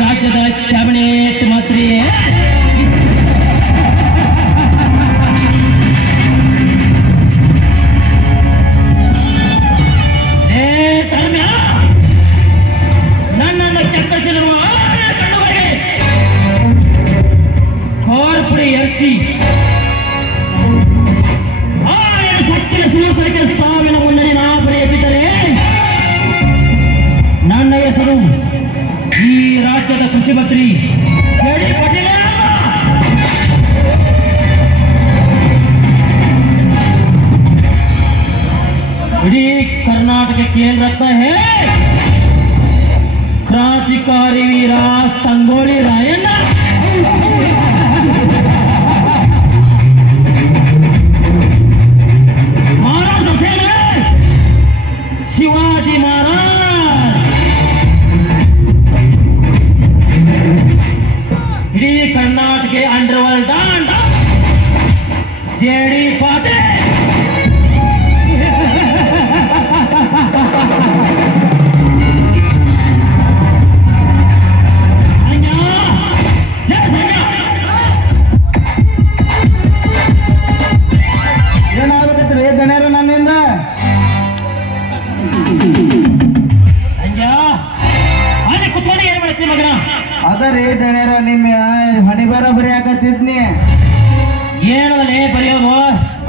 ರಾಜ್ಯದ ಕ್ಯಾಬಿನೆಟ್ ಮಂತ್ರಿ ನನ್ನನ್ನು ಕೆಕ್ಕಸಿರುವ ಕಣ್ಣುಗಳಿಗೆ ಕಾರ್ಪುಡಿ ಎರ್ಚಿ ಸಕ್ಕಿನ ಸುಮಸರಿಗೆ ಸಾವಿನ ಮುನ್ನಡೆ ನಾ ಬರೆಯಬಿದ್ದರೆ ನನ್ನ ಹೆಸರು ಈ ರಾಜ್ಯದ ಕೃಷಿ ಮಂತ್ರಿ ಜೆಡಿ ಪಾಟೀಲ್. इडी कर्नाटक खेल रत्न है क्रांतिकारी वीरा संगोली रायಣ್ಣ. महाराज हुसैन शिवाजी महाराज. इडी कर्नाटक के अंडरवर्ल्ड दांड जेडी पाटील. ಏನಾಗತ್ತೈತ್ರಿ ಗಣ್ಯರ ನನ್ನಿಂದ? ಕುತ್ಕೊಂಡು ಏನ್ ಮಾಡ್ತೀವಿ ಮಗನ? ಅದರಿ ಗಣ್ಯರ ನಿಮ್ಮ ಹಣಿ ಬರಬರಿ ಹಾಕತ್ತಿದ್ನಿ. ಏನದಲ್ಲೇ ಬರೆಯೋದು?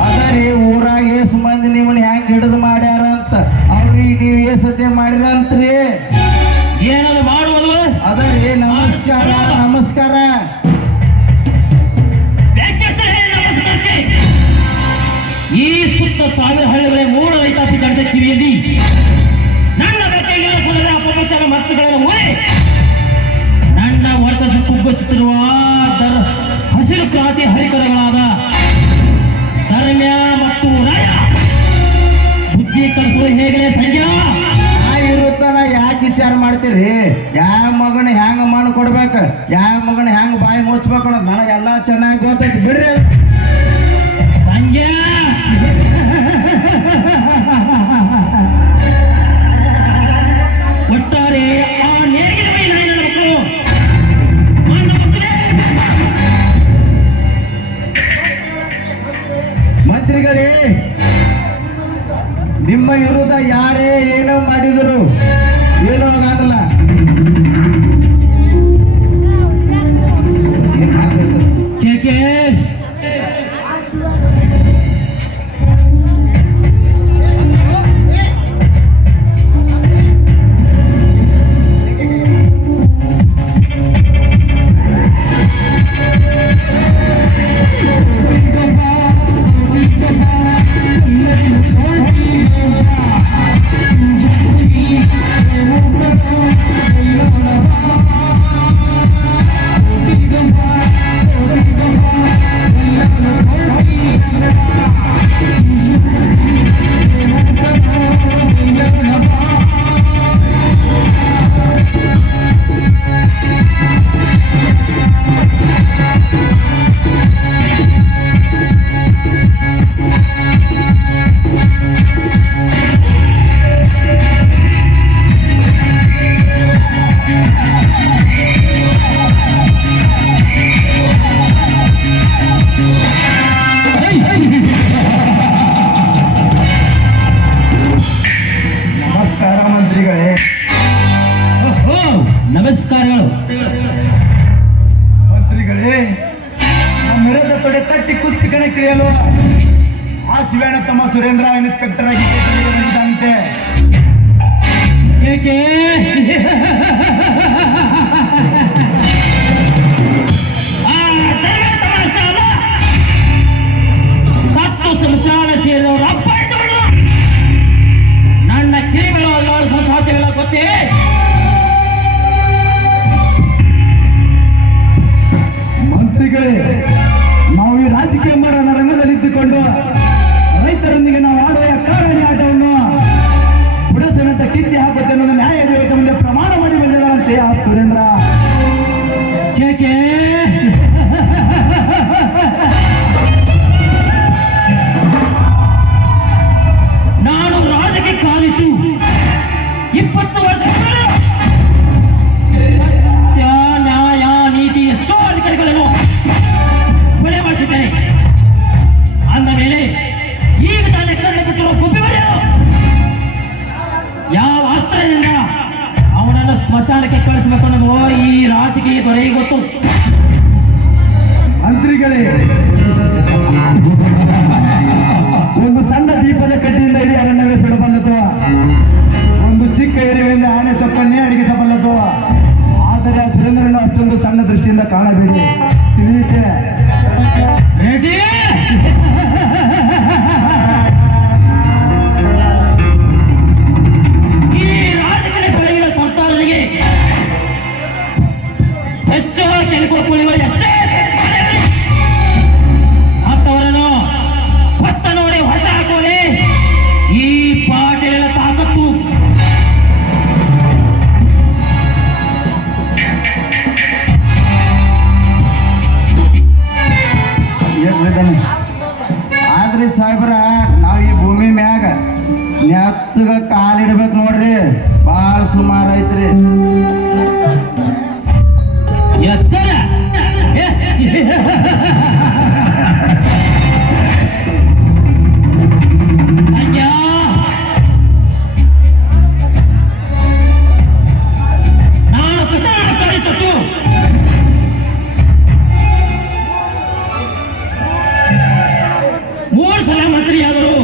ಅದರಿ ಊರಾಗ ಏಸು ಮಂದಿ ನಿಮ್ಮನ್ನ ಹೆಂಗ್ ಹಿಡಿದು ಮಾಡ್ಯಾರ ಅಂತ ಅವ್ರಿಗೆ ನೀವು ಏಸತೆ ಮಾಡಿರಂತ್ರಿ. ಏನದು ಮಾಡುವುದು? ಅದರಿ ನಮಸ್ಕಾರ ನಮಸ್ಕಾರ. ಈ ಸುತ್ತ ಸಾವಿರ ಹಳ್ಳಿಗಳ ಮೂಲ ರೈತಾಪಿ ಜನತೆ ಕಿವಿಯಲ್ಲಿ ನನ್ನ ಬೇಕಾಗಿರುವ ಸಲದ ಅಪಪ್ರಚಾರ ಮಾತುಗಳನ್ನು ಓದಿ ನನ್ನ ವರ್ಚಸ್ಸ ಕುಗ್ಗಿಸುತ್ತಿರುವ ಹಸಿರು ಕ್ರಾಂತಿ ಹರಿಕರಗಳಾದ ಧರ್ಮ್ಯ ಮತ್ತು ರಾಯ ಬುದ್ಧಿ ಕಲಿಸುವುದು ಹೇಗೆ ಸಂಜೆ ಇರುತ್ತಾನ ಯಾಕೆ ವಿಚಾರ ಮಾಡ್ತೀರಿ? ಯಾವ ಮಗನ ಹೆಂಗ ಮಣ್ಣು ಕೊಡ್ಬೇಕ, ಯಾವ ಮಗನ ಹೆಂಗ ಬಾಯಿ ಮುಚ್ಬೇಕು ಅನ್ನೋದು ನನಗೆಲ್ಲ ಚೆನ್ನಾಗಿ ಗೊತ್ತೈತಿ ಬಿಡ್ರಿ. ಸಂಜೆ ಒಟ್ಟಾರೆ ಆ ನೇಗಿನ ಮೈ ನನ್ನ ಮಕ್ಕಳು ಮಂತ್ರಿಗಳೇ, ನಿಮ್ಮ ವಿರುದ್ಧ ಯಾರೇ ಏನೋ ಮಾಡಿದರು ಏನೋ ಆಗಲ್ಲ. ನಮಸ್ಕಾರಗಳು ಮಂತ್ರಿಗಳೇ. ನಮ್ಮೆರದ ತೊಡೆ ತಟ್ಟಿ ಕುಸ್ತಿ ಕಣಕ್ಕಿಳಿಯಲು ಆ ಶಿವಣ್ಣ ತಮ್ಮ ಸುರೇಂದ್ರ ಇನ್ಸ್ಪೆಕ್ಟರ್ ಆಗಿ ಬಂದಿದ್ದಂತೆ. ಏಕೆ ಸತ್ತು ಸಂಸಾರ ಸೇರಿದವರು ಅಪ್ಪ ನನ್ನ ಕಿರಿಗಳು ಹಲವಾರು ಸಂಸಾತಿಗಳ ಗೊತ್ತೇ. ಮಂತ್ರಿಗಳೇ, ನಾವು ಈ ರಾಜಕೀಯ ಮಾಡನ ರಂಗದಲ್ಲಿದ್ದುಕೊಂಡು ರೈತರೊಂದಿಗೆ ನಾವು ಆಡುವ ಕಾರಣಿ ಆಟವನ್ನು ಬುಡಸಮೇತ ಕಿತ್ತಿ ಹಾಕುತ್ತೆ ಅನ್ನೋದು ನ್ಯಾಯಾಲಯದ ಮುಂದೆ ಪ್ರಮಾಣ ಮಾಡಿ ಸ್ಮಶಾನಕ್ಕೆ ಕಳಿಸ್ಬೇಕು ಅನ್ನೋದು ಈ ರಾಜಕೀಯ ದೊರೆಗೆ ಗೊತ್ತು. ಮಂತ್ರಿಗಳೇ, ಒಂದು ಸಣ್ಣ ದೀಪದ ಕಡ್ಡಿಯಿಂದ ಇಡೀ ಅರಣ್ಯವೇ ಸುಡಬಲ್ಲದು. ಒಂದು ಚಿಕ್ಕ ಎರಿವೆಯಿಂದ ಆನೆ ಸೊಪ್ಪನ್ನೇ ಅಡಿಗಿಸಬಲ್ಲದು. ಆದರೆ ಸುರೇಂದ್ರನ ಅಷ್ಟೊಂದು ಸಣ್ಣ ದೃಷ್ಟಿಯಿಂದ ಕಾಣಬೇಡಿ, ತಿಳಿಯುತ್ತೆ. ರೆಡಿ? ಈ ರಾಜಕೀಯ ಬೆಳಗಿನ ಸಂತಾನನಿಗೆ ಎಷ್ಟೋ ಕೆಲವು ಪುಳಿಗಳು ಎಷ್ಟೇ ಅಂತವರನ್ನು ಹೊತ್ತ ನೋಡಿ ಹೊರಟ ಹಾಕೋಲೆ ಈ ಪಾಟೀಲನ ತಾಕತ್ತು. ಆದ್ರಿ ಸಾಹೇಬ್ರ, ನಾವ್ ಈ ಭೂಮಿ ಮ್ಯಾಗ ನೆತ್ತಗ ಕಾಲಿಡ್ಬೇಕು ನೋಡ್ರಿ, ಬಾಳ ಸುಮಾರು ಐತ್ರಿ. ಎತ್ತರ ನಾನು ತಟ್ಟು 3 ಸಲ ಮಂತ್ರಿಯಾದರು.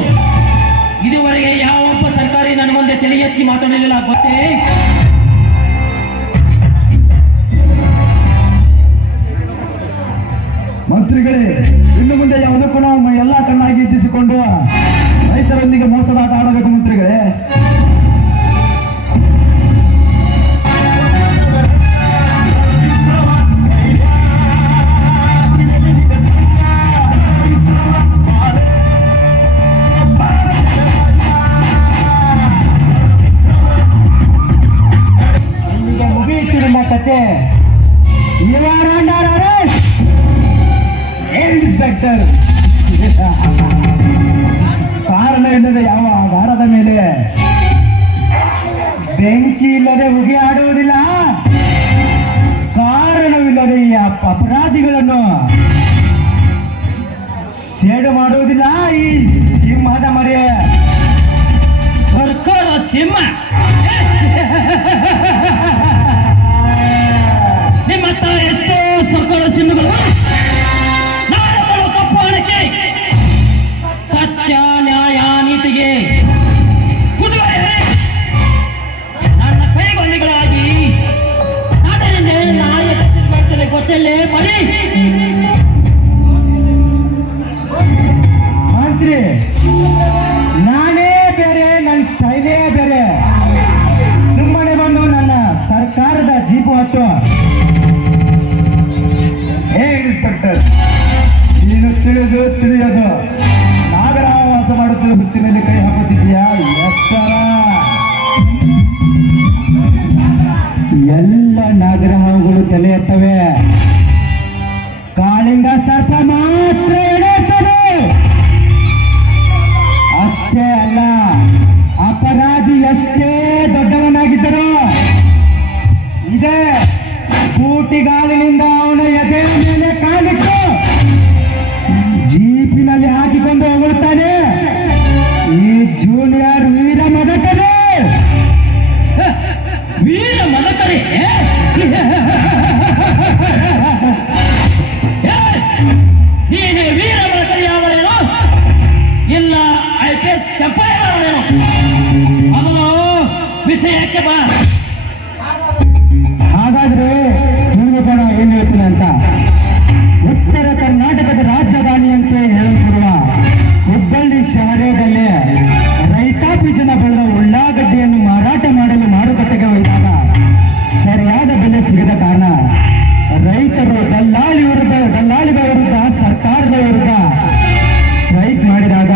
ಇದುವರೆಗೆ ಯಾವೊಬ್ಬ ಸರ್ಕಾರಿ ನನ್ನ ಮುಂದೆ ತಲೆ ಎತ್ತಿ ಮಾತಾಡಲಿಲ್ಲ ಗೊತ್ತೇ? ಮಂತ್ರಿಗಳೇ, ಇನ್ನು ಮುಂದೆ ಯಾವುದಕ್ಕೂ ನಾವು ಎಲ್ಲಾ ಕಣ್ಣಾಗಿ ಇದ್ದಿಸಿಕೊಂಡು ರೈತರೊಂದಿಗೆ ಮೋಸದಾಟ ಆಡಬೇಕು ಮಂತ್ರಿಗಳೇ. ಇಲ್ಲಿಗೆ ಮುಗಿಯಿತು ನಿಮ್ಮ ಕತೆ. ಇನ್ಸ್ಪೆಕ್ಟರ್, ಕಾರಣವಿಲ್ಲದೆ ಯಾವ ಆಧಾರದ ಮೇಲೆ ಬೆಂಕಿ ಇಲ್ಲದೆ ಹೊಗೆ ಆಡುವುದಿಲ್ಲ. ಕಾರಣವಿಲ್ಲದೆ ಈ ಅಪರಾಧಿಗಳನ್ನು ಸೇಡು ಮಾಡುವುದಿಲ್ಲ ಈ ಸಿಂಹದ ಮರೆ. ಸರ್ಕಾರ ಸಿಂಹ ನಿಮ್ಮತ್ತ ಎಷ್ಟೋ ಸರ್ಕಾರ ಸಿಂಹಗಳು ನಾವುಗಳು ತಪ್ಪು ಹಣಕ್ಕೆ ಸತ್ಯ ನ್ಯಾಯ ನೀತಿಗೆ ನನ್ನ ಕೈಗೊಂಡಿಗಳಾಗಿ ಅದರಿಂದ ನಾಯ ಬರ್ತದೆ ಗೊತ್ತಲ್ಲೇ ಮರಿ. ಮಂತ್ರಿ, ನಾನೇ ಬೇರೆ, ನನ್ನ ಸ್ಟೈಲೇ ಬೇರೆ. ಸುಮ್ಮನೆ ಬಂದು ನನ್ನ ಸರ್ಕಾರದ ಜೀಪು ಹತ್ತು. ಇನ್ಸ್ಪೆಕ್ಟರ್, ನೀನು ತಿಳಿಯೋದು ನಾಗರಾವ ವಾಸ ಮಾಡುತ್ತಿದ್ದ ಹುತ್ತಿನಲ್ಲಿ ಕೈ ಹಾಕುತ್ತಿದ್ದೀಯಾ? ಎತ್ತರ. ಎಲ್ಲ ನಾಗರಹಾವುಗಳು ತಲೆ ಎತ್ತವೆ, ಕಾಳಿಂಗ ಸರ್ಪ ಮಾತ್ರ ಎಳೆಯುತ್ತದೆ. ಅಷ್ಟೇ ಅಲ್ಲ, ಅಪರಾಧಿ ಎಷ್ಟೇ ದೊಡ್ಡವನಾಗಿದ್ದರು ಇದೇ ಬೂಟಿಗಾಲಿನಿಂದ ಅವನ ಎದೆ ಮೇಲೆ ಕಾಲಿಟ್ಟು ಜೀಪಿನಲ್ಲಿ ಹಾಕಿಕೊಂಡು ಹೋಗುತ್ತಾನೆ ಈ ಜೂನಿಯರ್ ವೀರ ಮದಕರೇ. ವೀರ ಮದಕರೇ ನೀನೇ ವೀರ ಮದಕರಿ ಅವರೇನೋ ಇಲ್ಲ IPS ಕೆಂಪಯ್ಯ ಅವರೇನೋ? ಅವನು ವಿಷಯಕ್ಕೆ ಬಾ. ಹಾಗಾದ್ರೆ ತಿಳಿದುಕೋಣ ಏನ್ ಹೇಳ್ತೀನಿ ಅಂತ. ಉತ್ತರ ಕರ್ನಾಟಕದ ರಾಜಧಾನಿ ಅಂತ ಹೇಳುತ್ತಿರುವ ಹುಬ್ಬಳ್ಳಿ ಶಹರದಲ್ಲಿ ರೈತಾಪಿ ಜನ ಬೆಳೆದ ಉಳ್ಳಾಗಡ್ಡಿಯನ್ನು ಮಾರಾಟ ಮಾಡಲು ಮಾರುಕಟ್ಟೆಗೆ ಒಯ್ದಾಗ ಸರಿಯಾದ ಬೆಲೆ ಸಿಗದ ಕಾರಣ ರೈತರು ದಲ್ಲಾಳಿಗಳ ವಿರುದ್ಧ ಸರ್ಕಾರದ ವಿರುದ್ಧ ಸ್ಟ್ರೈಕ್ ಮಾಡಿದಾಗ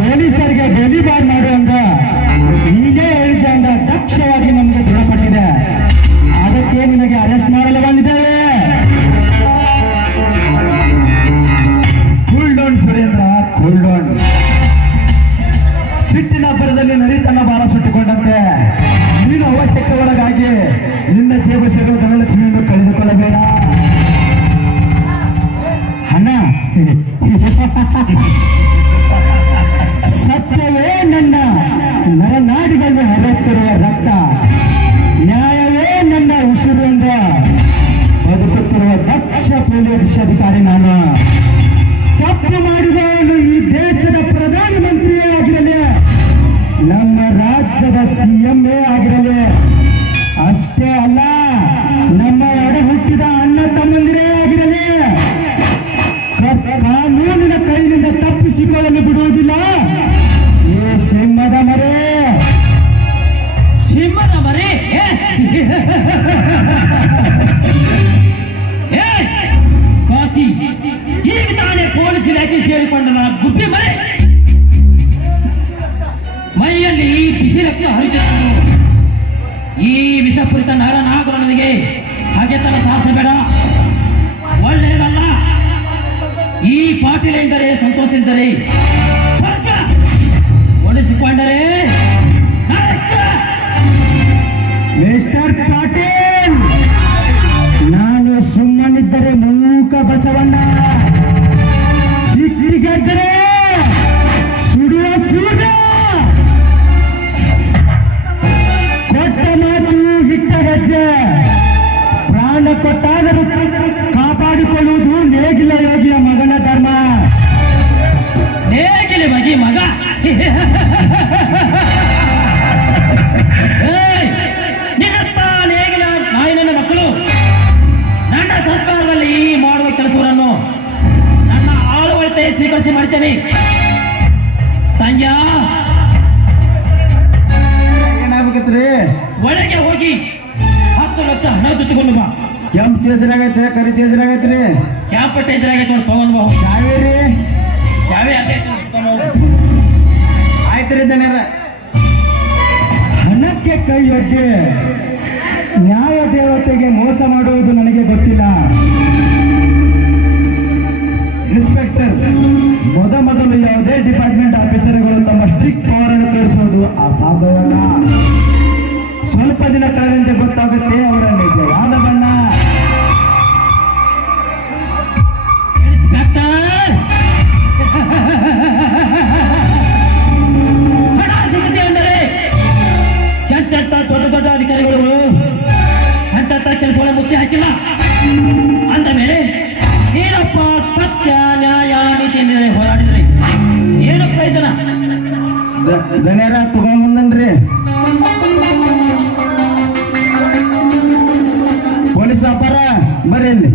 ಪೊಲೀಸರಿಗೆ ಗೋಲಿಬಾರ್ ಮಾಡುವಂತ ನೀನೇ ಹೇಳಿದ್ದೆ ಅಂದ ದಕ್ಷವಾಗಿ ನಮಗೆ ದೃಢಪಟ್ಟಿದೆ. ಅದಕ್ಕೆ ನಿನಗೆ ಅರೆಸ್ಟ್ ಮಾಡಲು ಬಂದಿದ್ದೇವೆ. Cool down Surendra, cool down. ಸಿಟ್ಟಿನ ಬರದಲ್ಲಿ ನರಿತನ ಬಾಲ ಸುಟ್ಟುಕೊಂಡಂತೆ ನೀನು ಅವಶ್ಯಕ್ಕೆ ಒಳಗಾಗಿ ನಿನ್ನ ಜೇಬು ಸೇರುವ ಧನಲಕ್ಷ್ಮಿಯನ್ನು ಕಳೆದುಕೊಳ್ಳಬೇಡ. ಹಣ ಸತ್ಯವೇ ನನ್ನ ನರನಾಡಿಗಳಲ್ಲಿ ಹರಿಯುತ್ತಿರುವ ರಕ್ತ. ನ್ಯಾಯ ಪೊಲೀಸ್ ಅಧಿಕಾರಿ ನಾನು. ತಪ್ಪು ಮಾಡಿದವನು ಈ ದೇಶದ ಪ್ರಧಾನಮಂತ್ರಿಯೇ ಆಗಿರಲಿ, ನಮ್ಮ ರಾಜ್ಯದ ಸಿಎಂఏ ಆಗಿರಲಿ, ಅಷ್ಟೇ ಅಲ್ಲ ನಮ್ಮ ಎಡ ಹುಟ್ಟಿದ ಅಣ್ಣ ತಮ್ಮಂದಿರೇ ಆಗಿರಲಿ, ಕಾನೂನಿನ ಕೈಯಿಂದ ತಪ್ಪಿಸಿಕೊಳ್ಳಲು ಬಿಡುವುದಿಲ್ಲ ಈ ಸಿಂಹದ ಮರೆ. ಸಿಂಹದ ಮರೆ ಕಾಕಿ ಈಗ ತಾನೇ ಪೊಲೀಸ್ ಇಲಾಖೆ ಸೇರಿಕೊಂಡ ಗುಬ್ಬಿ ಮರೆ ಮೈಯಲ್ಲಿ ಬಿಸಿ ರಕ್ತ ಹರಿದಿತ್ತು. ಈ ವಿಷಪೂರಿತ ನರನಾಗರನಿಗೆ ಹಾಗೆ ತರ ಸಾಧಿಸಬೇಡ, ಒಳ್ಳೆಯದಲ್ಲ. ಈ ಪಾಟೀಲ್ ಎಂದರೆ ಸಂತೋಷ ಎಂದರೆ ಸ್ವರ್ಗ, ಒಲಿಸಿಕೊಂಡರೆ ನರಕ. ಮಿಸ್ಟರ್ ಪಾಟೀಲ್, ನಾನು ಸುಮ್ಮನಿದ್ದರೆ ಮೂಕ ಬಸವಣ್ಣ, ಸಿಕ್ಕಿಗೆದ್ದರೆ ಸುಡುವ ಸೂರ್ಯ. ಕೊಟ್ಟ ಮಾತು ಹಿಟ್ಟ ಹೆಜ್ಜೆ, ಪ್ರಾಣ ಕೊಟ್ಟಾದರೂ ಕಾಪಾಡಿಕೊಳ್ಳುವುದು ನೇಗಿಲ ಯೋಗಿಯ ಮಗನ ಧರ್ಮ. ನೇಗಿಲ ಬಗೆ ಮಗ ನಿನ್ನತ್ತ ನೇಗಿಲ ನಾಯಿನ ಮಕ್ಕಳು ನನ್ನ ಸರ್ಕಾರದಲ್ಲಿ ಮಾಡುವ ಕೆಲಸವನ್ನು ನನ್ನ ಆಳುವಳಿತೆ ಸ್ವೀಕರಿಸಿ ಮಾಡ್ತೇನೆ. ಸಂಜಾ ಏನಾಗ್ಬೇಕತ್ರಿ? ಒಳಗೆ ಹೋಗಿ 10 ಲಕ್ಷ ಹಣ ಜೊತೆಗೊಂಡು ಬಾ. ಕೆಂಪ್ ಚೇಸರಾಗೈತೆ, ಕರಿ ಚೇಸರಾಗೈತ್ರಿ, ಕ್ಯಾಪ್ ಟೇಜರ್ ಆಗೈತೆ ನೋಡಿ, ತಗೊಂಡ್ ಬಾ. ಯಾವೇರಿ ಯಾವೇ ಆಯ್ತ್ರಿ ದಣ್ಯರ. ಹಣಕ್ಕೆ ಕೈಯೊಡ್ಡಿ ನ್ಯಾಯ ದೇವತೆಗೆ ಮೋಸ ಮಾಡುವುದು ನನಗೆ ಗೊತ್ತಿಲ್ಲ. ಇನ್ಸ್ಪೆಕ್ಟರ್, ಮೊದಲು ಯಾವುದೇ ಡಿಪಾರ್ಟ್ಮೆಂಟ್ ಆಫೀಸರ್ಗಳು ತಮ್ಮ ಸ್ಟ್ರಿಕ್ಟ್ ಪವರ್ ಅನ್ನು ತೋರಿಸುವುದು ಅಸಾಧ್ಯವಲ್ಲ. ಸ್ವಲ್ಪ ದಿನ ಕಳೆದಂತೆ ಗೊತ್ತಾಗುತ್ತೆ ಅವರ ನಿಜವಾದ ಬಣ್ಣ. ಇನ್ಸ್ಪೆಕ್ಟರ್, ಹಣ ಸಿಗುತ್ತೆ ಅಂದರೆ ಎಂತೆಂತ ದೊಡ್ಡ ಅಧಿಕಾರಿಗಳು ಅಂತೆಂತ ಕೆಲಸಗಳ ಮುಚ್ಚಿ ಹಾಕಿಲ್ಲ. ಅಂದ ಮೇಲೆ ಏನಪ್ಪ ಸತ್ಯ ನ್ಯಾಯ ನೀತಿ ಎಂದರೆ ಹೋರಾಡಿದ್ರಿ ಏನು ಪ್ರಯೋಜನ? ದಣ್ಯರ ತಗೊಂಬಂದನ್ರಿ ಪೊಲೀಸ್ ಅಪ್ಪಾರ, ಬರ್ರಿ ಇಲ್ಲಿ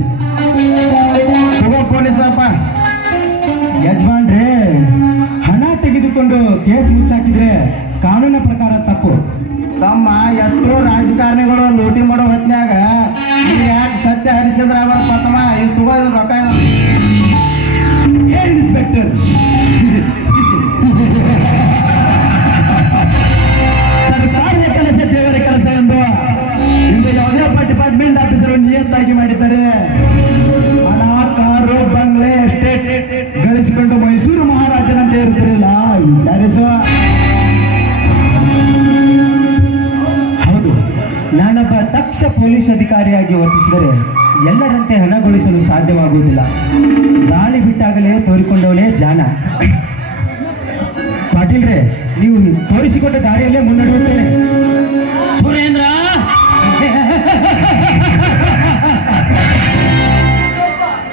ತಗೋ ಪೊಲೀಸ್ ಅಪ್ಪ. ಯಜಮಾನ್ರೆ, ಹಣ ತೆಗೆದುಕೊಂಡು ಕೇಸ್ ಮುಚ್ಚಾಕಿದ್ರೆ ಕಾನೂನಿನ ಪ್ರಕಾರ ತಪ್ಪು. ತಮ್ಮ ಎಷ್ಟೋ ರಾಜಕಾರಣಿಗಳು ಲೂಟಿ ಮಾಡೋ ಹೊತ್ನ್ಯಾಗ ಯಾಕೆ ಸತ್ಯ ಹರಿಚಂದ್ರ ಅವರಪ್ಪ ತಮ್ಮ ಇಲ್ಲಿ ತಗೋ ಇದ್ರ ರೊಕ್ಕ. ಏನ್ ಇನ್ಸ್ಪೆಕ್ಟರ್, ಸರ್ಕಾರದ ಕೆಲಸ ದೇವರ ಕೆಲಸ ಎಂದು ಇಂದು ಯಾವುದೇ ಡಿಪಾರ್ಟ್ಮೆಂಟ್ ಆಫೀಸರು ನಿಯತ್ತಾಗಿ ಮಾಡಿದ್ದಾರೆ. ಹಣ, ಕಾರು, ಬಂಗ್ಲೆ, ಎಸ್ಟೇಟ್ ಗಳಿಸಿಕೊಂಡು ಮೈಸೂರು ಮಹಾರಾಜನಂತೆ ಇರುತ್ತಿರಲಿಲ್ಲ, ವಿಚಾರಿಸುವ. ಹೌದು, ನಾನೊಬ್ಬ ದಕ್ಷ ಪೊಲೀಸ್ ಅಧಿಕಾರಿಯಾಗಿ ವರ್ತಿಸಿದರೆ ಎಲ್ಲರಂತೆ ಹಣಗೊಳಿಸಲು ಸಾಧ್ಯವಾಗುವುದಿಲ್ಲ. ಗಾಳಿ ಬಿಟ್ಟಾಗಲೇ ತೋರಿಕೊಂಡವಳೇ ಜಾಣ. ಪಾಟೀಲ್ರೆ, ನೀವು ತೋರಿಸಿಕೊಂಡ ದಾರಿಯಲ್ಲೇ ಮುನ್ನಡೆಯುತ್ತೇನೆ. ಸುರೇಂದ್ರ,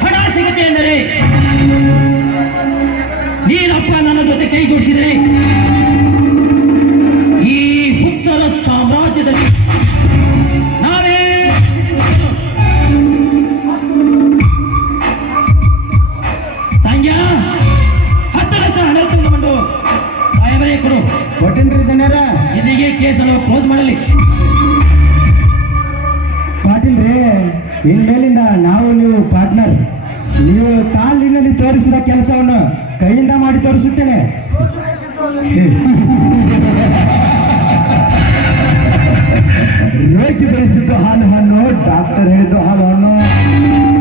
ಹಣ ಸಿಗುತ್ತೆ ಎಂದರೆ ನೀನಪ್ಪ ನನ್ನ ಜೊತೆ ಕೈ ಜೋಡಿಸಿದರೆ ಈ ಉತ್ತರ ಸಾಮ್ರಾಜ್ಯದಲ್ಲಿ ನಾವೇ ಸಂಜೆ 10 ಲಕ್ಷ ಹಣ ತಂದುಕೊಂಡು ಸಾಯಬರೇ ಕೊಡು. ಕೊಟ್ಟಿನ್ರಿ ದಣ್ಯರ. ಇಲ್ಲಿಗೆ ಕೇಸನ್ನು ಕ್ಲೋಸ್ ಮಾಡಲಿ. ಪಾಟೀಲ್ರೆ, ಇನ್ಮೇಲಿಂದ ನಾವು ನೀವು ಪಾರ್ಟ್ನರ್. ನೀವು ಕಾಲಿನಲ್ಲಿ ತೋರಿಸಿದ ಕೆಲಸವನ್ನು ಕೈಯಿಂದ ಮಾಡಿ ತೋರಿಸುತ್ತೇನೆ. ರೋಗಿ ಬಯಸಿದ್ದು ಹಾಲು ಹಣ್ಣು, ಡಾಕ್ಟರ್ ಹೇಳಿದ್ದು ಹಾಲು ಹಣ್ಣು.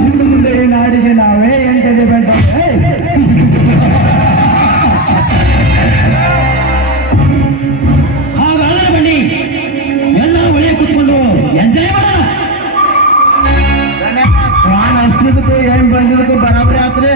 ಇನ್ನು ಮುಂದೆ ಈ ನಾಡಿಗೆ ನಾವೇ ಎಂಟನೇ ಬೇಡ. ಹಾಗಾದರೆ ಬನ್ನಿ, ಎಲ್ಲರೂ ಒಳ್ಳೆಯ ಕೂತ್ಕೊಂಡು ಎಂಜಾಯ್ ಮಾಡೋಣ. ಪ್ರಾಣ ಅಷ್ಟಿದ್ದಕ್ಕೂ ಏನ್ ಬಂದಿದ್ದಕ್ಕೂ ಬರಾಬರಿ ಆತ್ರಿ.